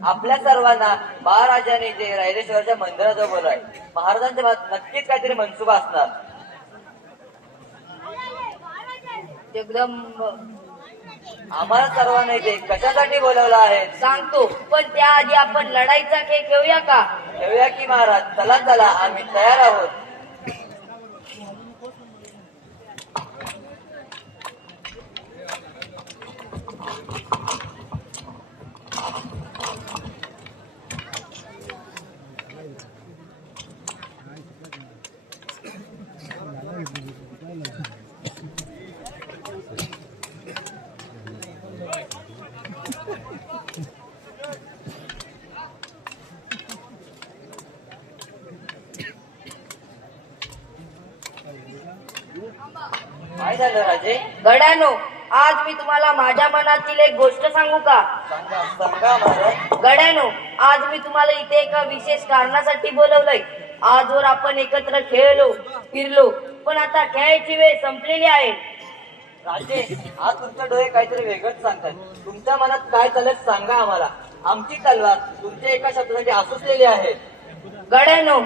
आपल्या सर्वांना महाराजांनी जे रायरेश्वरच्या मंदिराजवळ बोलवाय, महाराजांच्या मनात नक्कीच काहीतरी मनसुबा असणार. एकदम आम्हाला सर्वांना इथे कशासाठी बोलवलं आहे सांगतो, पण त्याआधी आपण लढाईचा खेळ खेळूया का? खेळूया की महाराज. चला चला, आम्ही तयार आहोत. काय झालं राजे? गड्यानो, आज मी तुम्हाला माझ्या मनातील एक गोष्ट सांगू का? सांगा सांगा महाराज. गड्यानो, आज मी तुम्हाला इथे एका विशेष कारणासाठी बोलवलंय. आजवर आपण एकत्र खेळलो फिरलो, पण आता खेळायची वेळ संपलेली आहे. राजे, आज तुमच्या डोळे काहीतरी वेगळंच सांगतात. तुमच्या मनात काय चालत सांगा आम्हाला. आमची तलवार तुमच्या एका शब्दासाठी आसुसलेली आहे. गड्यानो,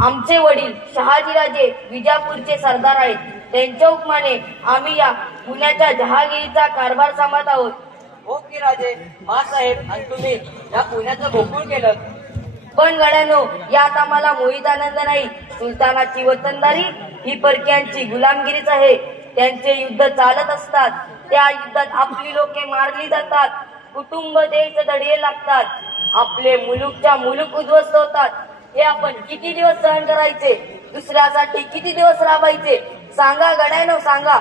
आमचे वडील शहाजीराजे विजापूरचे सरदार आहेत. त्यांच्या हुकमाने आम्ही या पुण्याच्या जहागिरीचा कारभार सांभाळत आहोत. हो की राजे, मासाहेब आणि तुम्ही या पुण्याचं गोकुळ केलं. पण गड्यानो, यात आम्हाला मोहित आनंद नाही. सुलतानाची वतनदारी ही परक्यांची गुलामगिरीच आहे. त्यांचे युद्ध चालत असतात. त्या युद्धात आपली लोके मारली जातात. कुटुंब देश धडिये लागतात. आपले मुलूकच्या मुलूक उद्ध्वस्त होतात. हे आपण किती दिवस सहन करायचे? दुसऱ्यासाठी किती दिवस राबायचे? सांगा गड्यानो, सांगा.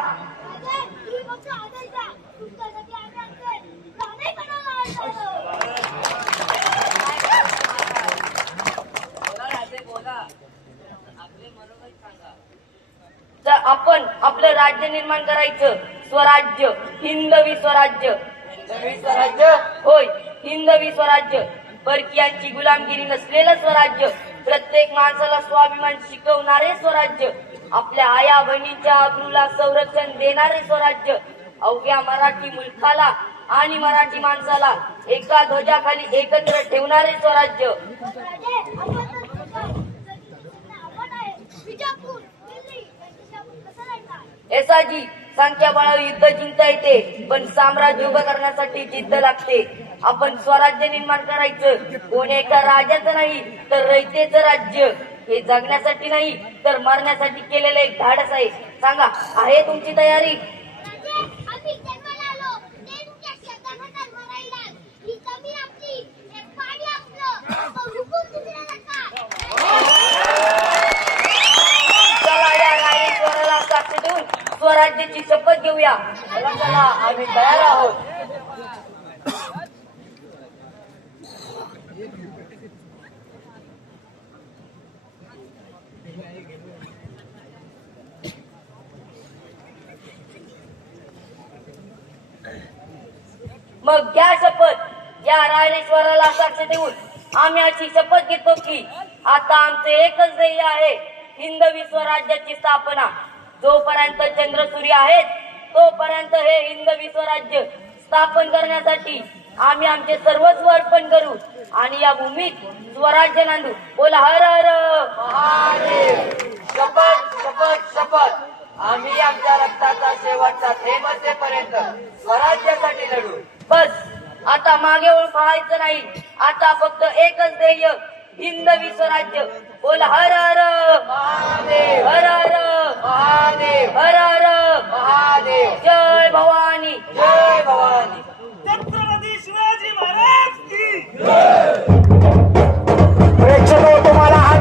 तर आपण आपलं राज्य निर्माण करायचं. स्वराज्य, हिंदवी स्वराज्य. हिंदवी स्वराज्य? होय, हिंदवी स्वराज्य. परकीयांची गुलामगिरी नसलेलं स्वराज्य. प्रत्येक माणसाला स्वाभिमान शिकवणारे स्वराज्य. आपल्या आया बहिणीच्या अब्रूला संरक्षण देणारे स्वराज्य. अवघ्या मराठी मुलखाला आणि मराठी माणसाला एका ध्वजाखाली एकत्र ठेवणारे स्वराज्य. येसाजी, संख्याबळावर युद्ध जिंकता येते, पण साम्राज्य उभं करण्यासाठी जिद्द लागते. आपण स्वराज्य निर्माण करायचं. कोणी एका राजाचं नाही, तर रयतेचं राज्य. हे जगण्यासाठी नाही, तर मरण्यासाठी केलेलं एक धाडस आहे. सांगा, आहे तुमची तयारी? चला, या रायरेश्वराला साक्ष देऊन स्वराज्याची शपथ घेऊया. चला चला, आम्ही तयार आहोत. मग घ्या शपथ. या रायरेश्वराला साक्ष देऊन आम्ही अशी शपथ घेतो की आता आमचे एकच ध्येय आहे, हिंदवी स्वराज्याची स्थापना. जोपर्यंत चंद्र सूर्य आहेत, तोपर्यंत हे हिंदवी स्वराज्य स्थापन करण्यासाठी आम्ही आमचे सर्वस्व अर्पण करू आणि या भूमीत स्वराज्य नांदू. बोला हर हर महादेव. शपथ शपथ शपथ. आम्ही आमच्या रक्ताचा शेवटचा थेंब असेपर्यंत स्वराज्यासाठी लढू. बस, आता मागे वळून पाहायचं नाही. आता फक्त एकच ध्येय, हिंदवी स्वराज्य. बोला हर हर महादेव. हर हर महादेव. हर हर महादेव. जय